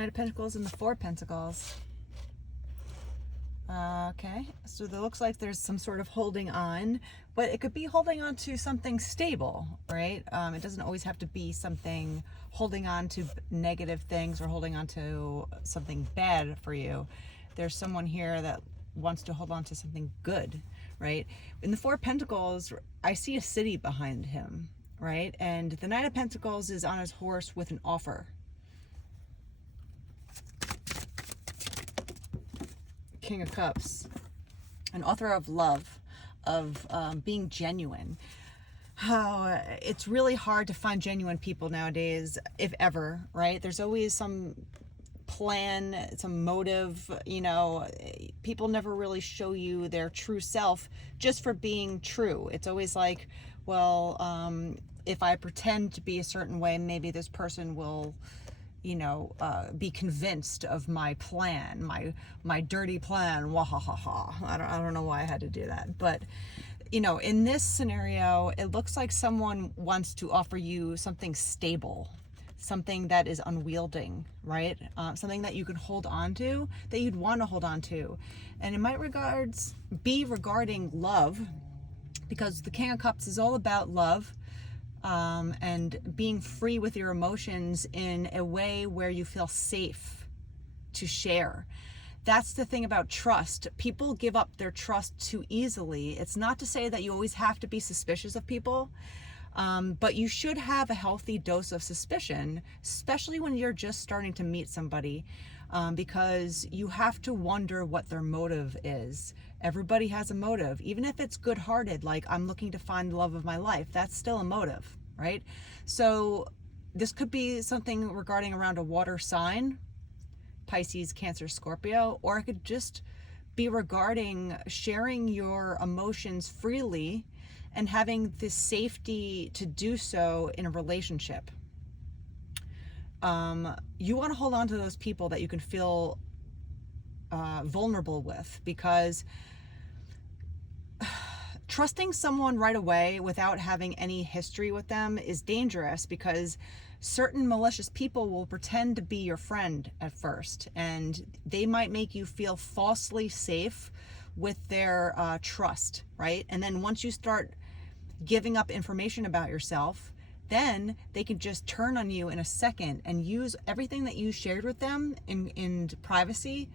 Knight of Pentacles and the Four of Pentacles. Okay, so it looks like there's some sort of holding on, but it could be holding on to something stable, right? It doesn't always have to be something holding on to negative things or holding on to something bad for you. There's someone here that wants to hold on to something good, right? In the Four of Pentacles, I see a city behind him, right? And the Knight of Pentacles is on his horse with an offer. King of Cups, an author of love, of being genuine. How it's really hard to find genuine people nowadays, if ever, right? There's always some plan, some motive, you know. People never really show you their true self just for being true. It's always like, well, if I pretend to be a certain way, maybe this person will, you know, be convinced of my plan, my dirty plan. Wahahaha. I don't know why I had to do that, but you know, in this scenario, it looks like someone wants to offer you something stable, something that is unwielding, right? Something that you can hold on to, that you'd want to hold on to, and it might be regarding love, because the King of Cups is all about love. And being free with your emotions in a way where you feel safe to share. That's the thing about trust. People give up their trust too easily. It's not to say that you always have to be suspicious of people, but you should have a healthy dose of suspicion, especially when you're just starting to meet somebody, because you have to wonder what their motive is. Everybody has a motive, even if it's good-hearted, like I'm looking to find the love of my life. That's still a motive, right? So this could be something regarding around a water sign, Pisces, Cancer, Scorpio, or it could just be regarding sharing your emotions freely and having the safety to do so in a relationship. You want to hold on to those people that you can feel vulnerable with, because trusting someone right away without having any history with them is dangerous, because certain malicious people will pretend to be your friend at first, and they might make you feel falsely safe with their trust, right? And then once you start giving up information about yourself, then they can just turn on you in a second and use everything that you shared with them in privacy.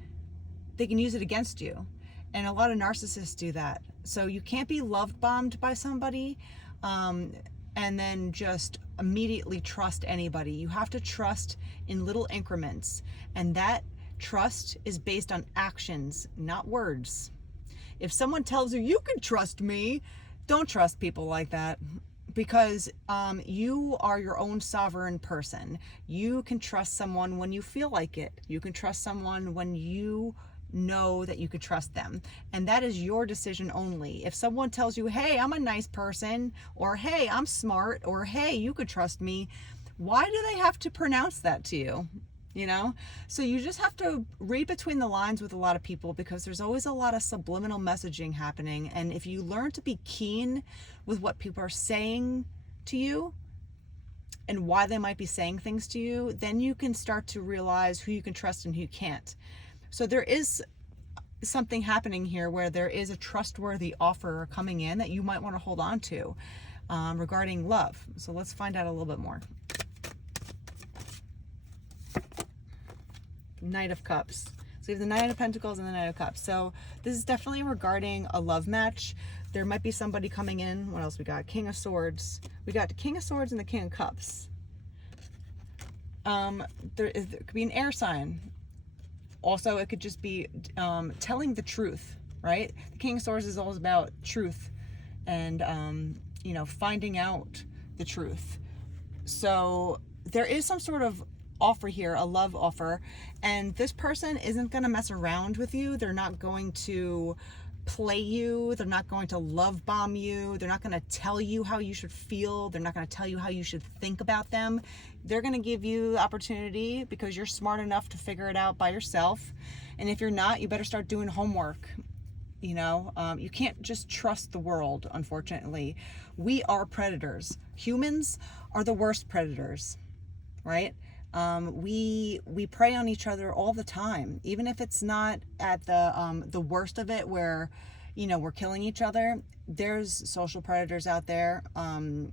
They can use it against you. And a lot of narcissists do that. So you can't be love bombed by somebody and then just immediately trust anybody. You have to trust in little increments. And that trust is based on actions, not words. If someone tells you, you can trust me, don't trust people like that, because you are your own sovereign person. You can trust someone when you feel like it. You can trust someone when you know that you could trust them, and that is your decision only. If someone tells you, hey, I'm a nice person, or hey, I'm smart, or hey, you could trust me, why do they have to pronounce that to you? You know, so you just have to read between the lines with a lot of people, because there's always a lot of subliminal messaging happening. And if you learn to be keen with what people are saying to you and why they might be saying things to you, then you can start to realize who you can trust and who you can't. So there is something happening here where there is a trustworthy offer coming in that you might want to hold on to regarding love. So let's find out a little bit more. Knight of Cups. So we have the Knight of Pentacles and the Knight of Cups. So this is definitely regarding a love match. There might be somebody coming in. What else we got? King of Swords. We got the King of Swords and the King of Cups. There could be an air sign. Also, it could just be telling the truth, right? The King of Swords is all about truth and, you know, finding out the truth. So there is some sort of offer here, a love offer, and this person isn't going to mess around with you. They're not going to play you. They're not going to love bomb you. They're not going to tell you how you should feel. They're not going to tell you how you should think about them. They're going to give you the opportunity because you're smart enough to figure it out by yourself. And if you're not, you better start doing homework. You know, you can't just trust the world, unfortunately. We are predators. Humans are the worst predators, right? We prey on each other all the time, even if it's not at the worst of it, where we're killing each other. There's social predators out there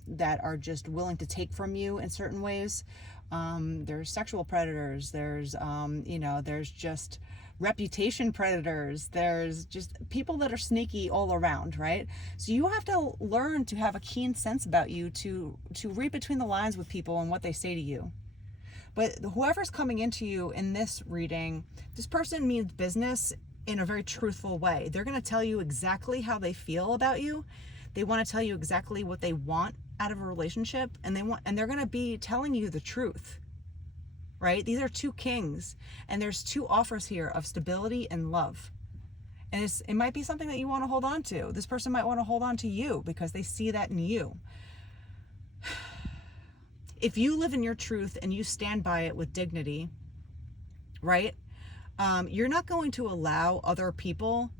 that are just willing to take from you in certain ways. There's sexual predators. There's just reputation predators. There's just people that are sneaky all around, right? So you have to learn to have a keen sense about you to read between the lines with people and what they say to you. But whoever's coming into you in this reading, this person means business in a very truthful way. They're going to tell you exactly how they feel about you. They want to tell you exactly what they want out of a relationship, and they're going to be telling you the truth. Right? These are two kings, and there's two offers here of stability and love. And it might be something that you want to hold on to. This person might want to hold on to you because they see that in you. If you live in your truth and you stand by it with dignity, right? You're not going to allow other people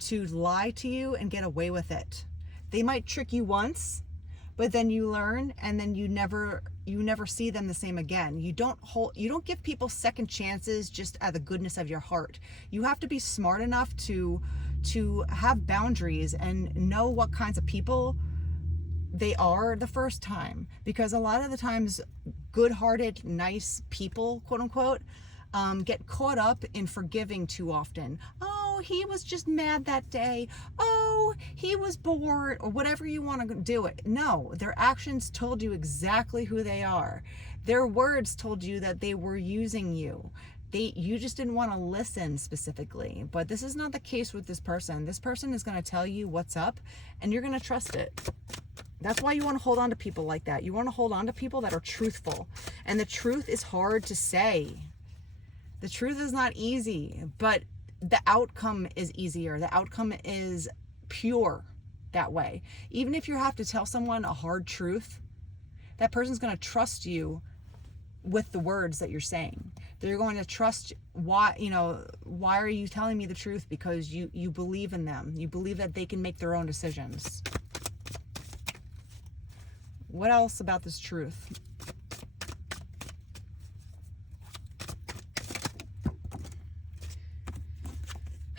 to lie to you and get away with it. They might trick you once, but then you learn, and then you never see them the same again. You don't give people second chances just out of the goodness of your heart. You have to be smart enough to have boundaries and know what kinds of people they are the first time, because a lot of the times good-hearted, nice people, quote unquote, get caught up in forgiving too often. Oh, he was just mad that day. Oh, he was bored, or whatever you want to do it. No, their actions told you exactly who they are. Their words told you that they were using you. You just didn't want to listen specifically. But this is not the case with this person. This person is going to tell you what's up, and you're going to trust it. That's why you want to hold on to people like that. You want to hold on to people that are truthful. And the truth is hard to say. The truth is not easy, but the outcome is easier. The outcome is pure that way. Even if you have to tell someone a hard truth, that person's going to trust you with the words that you're saying. They're going to trust why are you telling me the truth? Because you believe in them. You believe that they can make their own decisions. What else about this truth?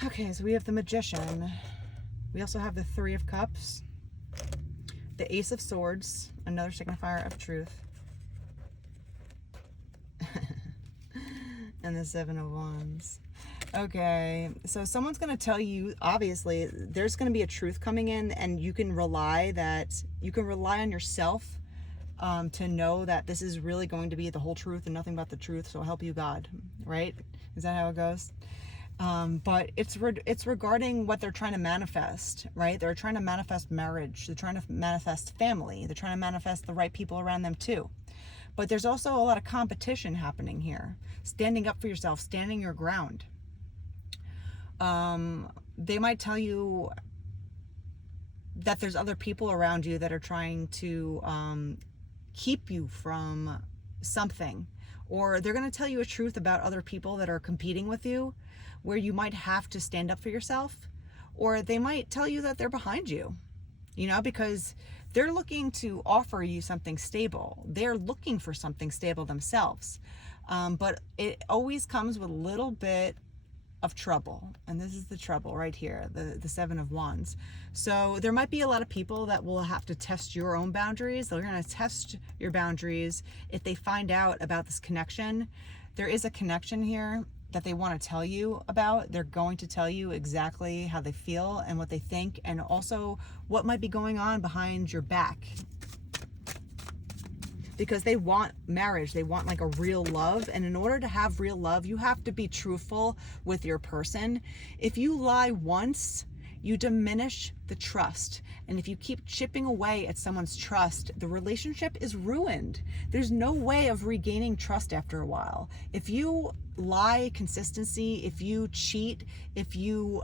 Okay, so we have the Magician. We also have the Three of Cups, the Ace of Swords, another signifier of truth, and the Seven of Wands. Okay, so someone's going to tell you, obviously, there's going to be a truth coming in, and you can rely on yourself to know that this is really going to be the whole truth and nothing but the truth, so help you God, right? Is that how it goes? But it's regarding what they're trying to manifest, right? They're trying to manifest marriage. They're trying to manifest family. They're trying to manifest the right people around them too. But there's also a lot of competition happening here. Standing up for yourself, standing your ground. They might tell you that there's other people around you that are trying to keep you from something. Or they're going to tell you a truth about other people that are competing with you, where you might have to stand up for yourself. Or they might tell you that they're behind you, because they're looking to offer you something stable. They're looking for something stable themselves. But it always comes with a little bit of trouble. And this is the trouble right here, the Seven of Wands. So there might be a lot of people that will have to test your own boundaries. They're going to test your boundaries if they find out about this connection. There is a connection here that they want to tell you about. They're going to tell you exactly how they feel and what they think, and also what might be going on behind your back. Because they want marriage, they want like a real love, and in order to have real love, you have to be truthful with your person. If you lie once, you diminish the trust. And if you keep chipping away at someone's trust, the relationship is ruined. There's no way of regaining trust after a while. If you lie consistency, if you cheat, if you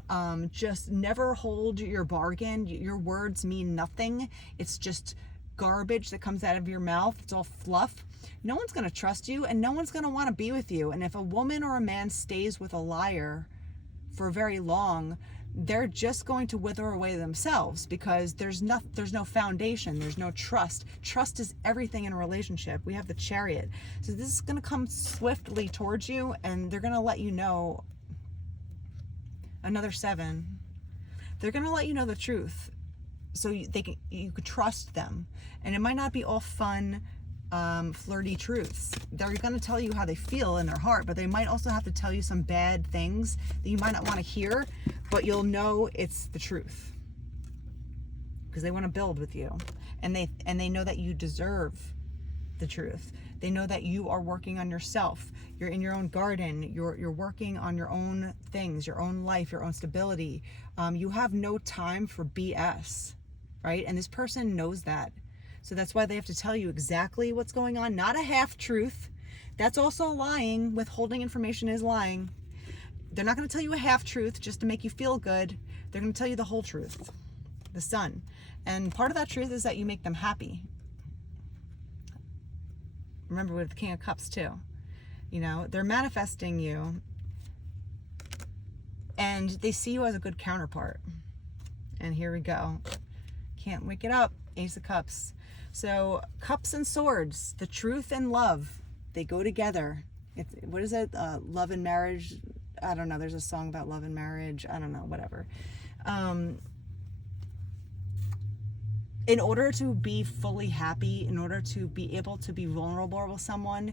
just never hold your bargain, your words mean nothing. It's just garbage that comes out of your mouth. It's all fluff. No one's going to trust you, and no one's going to want to be with you. And if a woman or a man stays with a liar for very long, they're just going to wither away themselves, because there's no foundation, there's no trust. Trust is everything in a relationship. We have the Chariot. So this is going to come swiftly towards you, and they're going to let you know, another 7. They're going to let you know the truth, so you could trust them. And it might not be all fun, flirty truths. They're going to tell you how they feel in their heart, but they might also have to tell you some bad things that you might not want to hear, but you'll know it's the truth, because they want to build with you, and they know that you deserve the truth. They know that you are working on yourself. You're in your own garden. You're working on your own things, your own life, your own stability. You have no time for BS, right? And this person knows that. So that's why they have to tell you exactly what's going on, not a half truth. That's also lying. Withholding information is lying. They're not going to tell you a half truth just to make you feel good. They're going to tell you the whole truth, the Sun. And part of that truth is that you make them happy. Remember, with the King of Cups too, you know, they're manifesting you, and they see you as a good counterpart. And here we go. Can't wake it up. Ace of Cups. So Cups and Swords, the truth and love, they go together. What is it? Love and marriage. I don't know. There's a song about love and marriage. I don't know. Whatever. In order to be fully happy, in order to be able to be vulnerable with someone,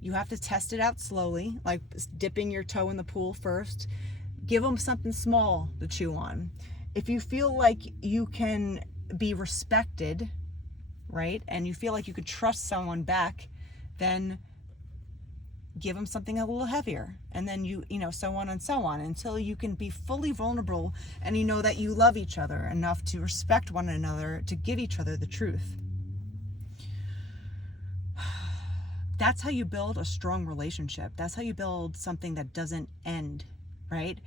you have to test it out slowly, like dipping your toe in the pool first. Give them something small to chew on. If you feel like you can be respected, right, and you feel like you could trust someone back, then give them something a little heavier, and then you know, so on and so on, until you can be fully vulnerable, and you know that you love each other enough to respect one another, to give each other the truth. That's how you build a strong relationship. That's how you build something that doesn't end, right?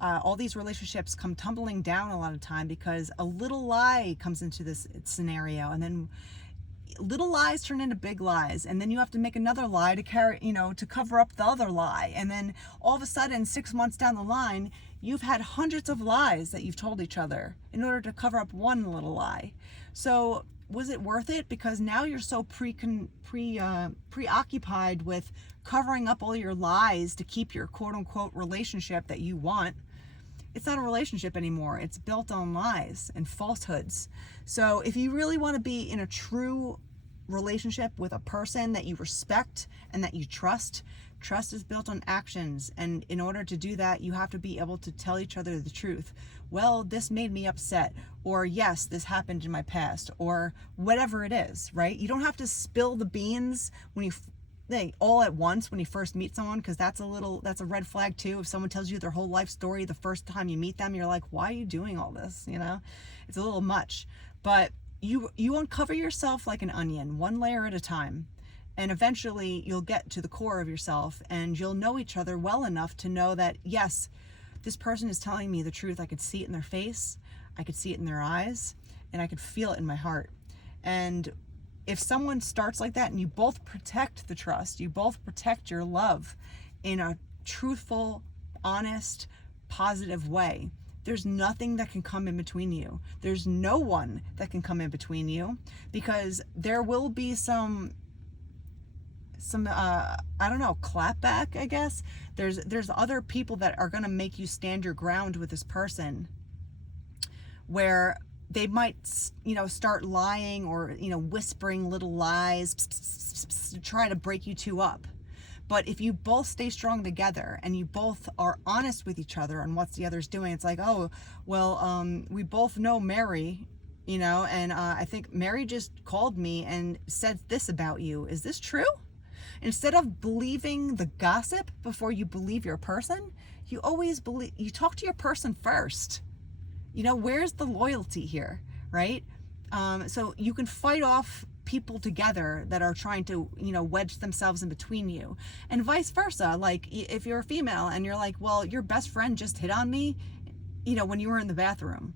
All these relationships come tumbling down a lot of time because a little lie comes into this scenario, and then little lies turn into big lies, and then you have to make another lie to carry, you know, to cover up the other lie, and then all of a sudden 6 months down the line, you've had hundreds of lies that you've told each other in order to cover up one little lie. So was it worth it? Because now you're so preoccupied with covering up all your lies to keep your quote-unquote relationship that you want. It's not a relationship anymore. It's built on lies and falsehoods. So if you really want to be in a true relationship with a person that you respect and that you trust, trust is built on actions. And in order to do that, you have to be able to tell each other the truth. Well, this made me upset, or yes, this happened in my past, or whatever it is, right? You don't have to spill the beans when you all at once when you first meet someone, because that's a red flag too. If someone tells you their whole life story the first time you meet them, you're like, why are you doing all this? You know, it's a little much. But you uncover yourself like an onion, one layer at a time, and eventually you'll get to the core of yourself, and you'll know each other well enough to know that, yes, this person is telling me the truth. I could see it in their face, I could see it in their eyes, and I could feel it in my heart. And if someone starts like that, and you both protect the trust, you both protect your love in a truthful, honest, positive way, there's nothing that can come in between you. There's no one that can come in between you, because there will be some I don't know, clapback, I guess. There's other people that are going to make you stand your ground with this person, where they might, you know, start lying, or, you know, whispering little lies to try to break you two up. But if you both stay strong together, and you both are honest with each other on what the other's doing, it's like, oh, well, we both know Mary, you know, and I think Mary just called me and said this about you. Is this true? Instead of believing the gossip before you believe your person, you talk to your person first. You know, where's the loyalty here, right? So you can fight off people together that are trying to, you know, wedge themselves in between you, and vice versa. Like, if you're a female and you're like, well, your best friend just hit on me, you know, when you were in the bathroom.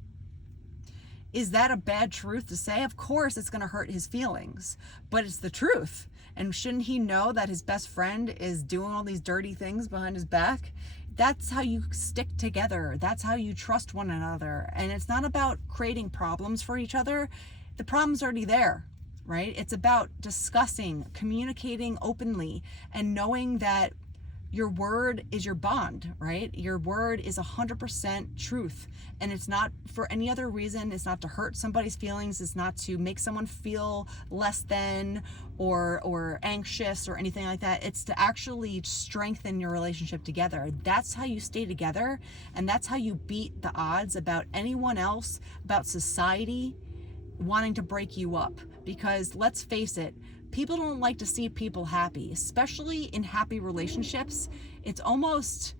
Is that a bad truth to say? Of course it's going to hurt his feelings, but it's the truth. And shouldn't he know that his best friend is doing all these dirty things behind his back? That's how you stick together. That's how you trust one another. And it's not about creating problems for each other. The problem's already there, right? It's about discussing, communicating openly, and knowing that your word is your bond, right? Your word is 100% truth. And it's not for any other reason. It's not to hurt somebody's feelings. It's not to make someone feel less than or anxious or anything like that. It's to actually strengthen your relationship together. That's how you stay together. And that's how you beat the odds about anyone else, about society wanting to break you up. Because let's face it, people don't like to see people happy, especially in happy relationships. It's almost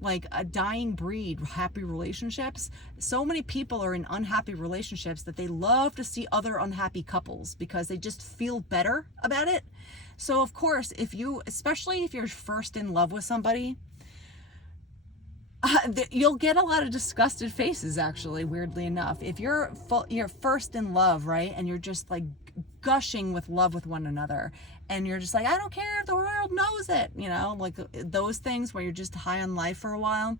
like a dying breed, happy relationships. So many people are in unhappy relationships that they love to see other unhappy couples because they just feel better about it. So of course, especially if you're first in love with somebody, you'll get a lot of disgusted faces, actually, weirdly enough. If you're first in love, right, and you're just like gushing with love with one another, and you're just like, I don't care if the world knows it, like those things where you're just high on life for a while,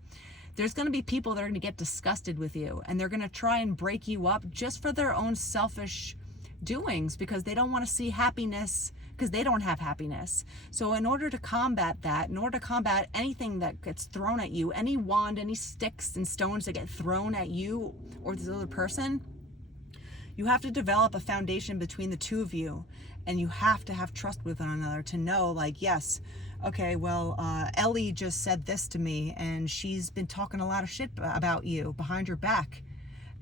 there's going to be people that are going to get disgusted with you, and they're going to try and break you up just for their own selfish doings, because they don't want to see happiness, because they don't have happiness. So in order to combat that, in order to combat anything that gets thrown at you, any wand, any sticks and stones that get thrown at you or this other person, you have to develop a foundation between the two of you, and you have to have trust with one another to know, like, yes, okay, well, Ellie just said this to me, and she's been talking a lot of shit about you behind your back,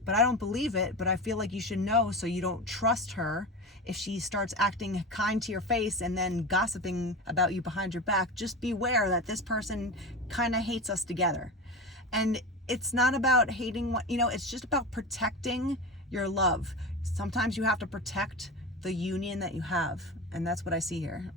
but I don't believe it, but I feel like you should know, so you don't trust her. If she starts acting kind to your face and then gossiping about you behind your back, just beware that this person kind of hates us together. And it's not about hating it's just about protecting your love. Sometimes you have to protect the union that you have, and that's what I see here.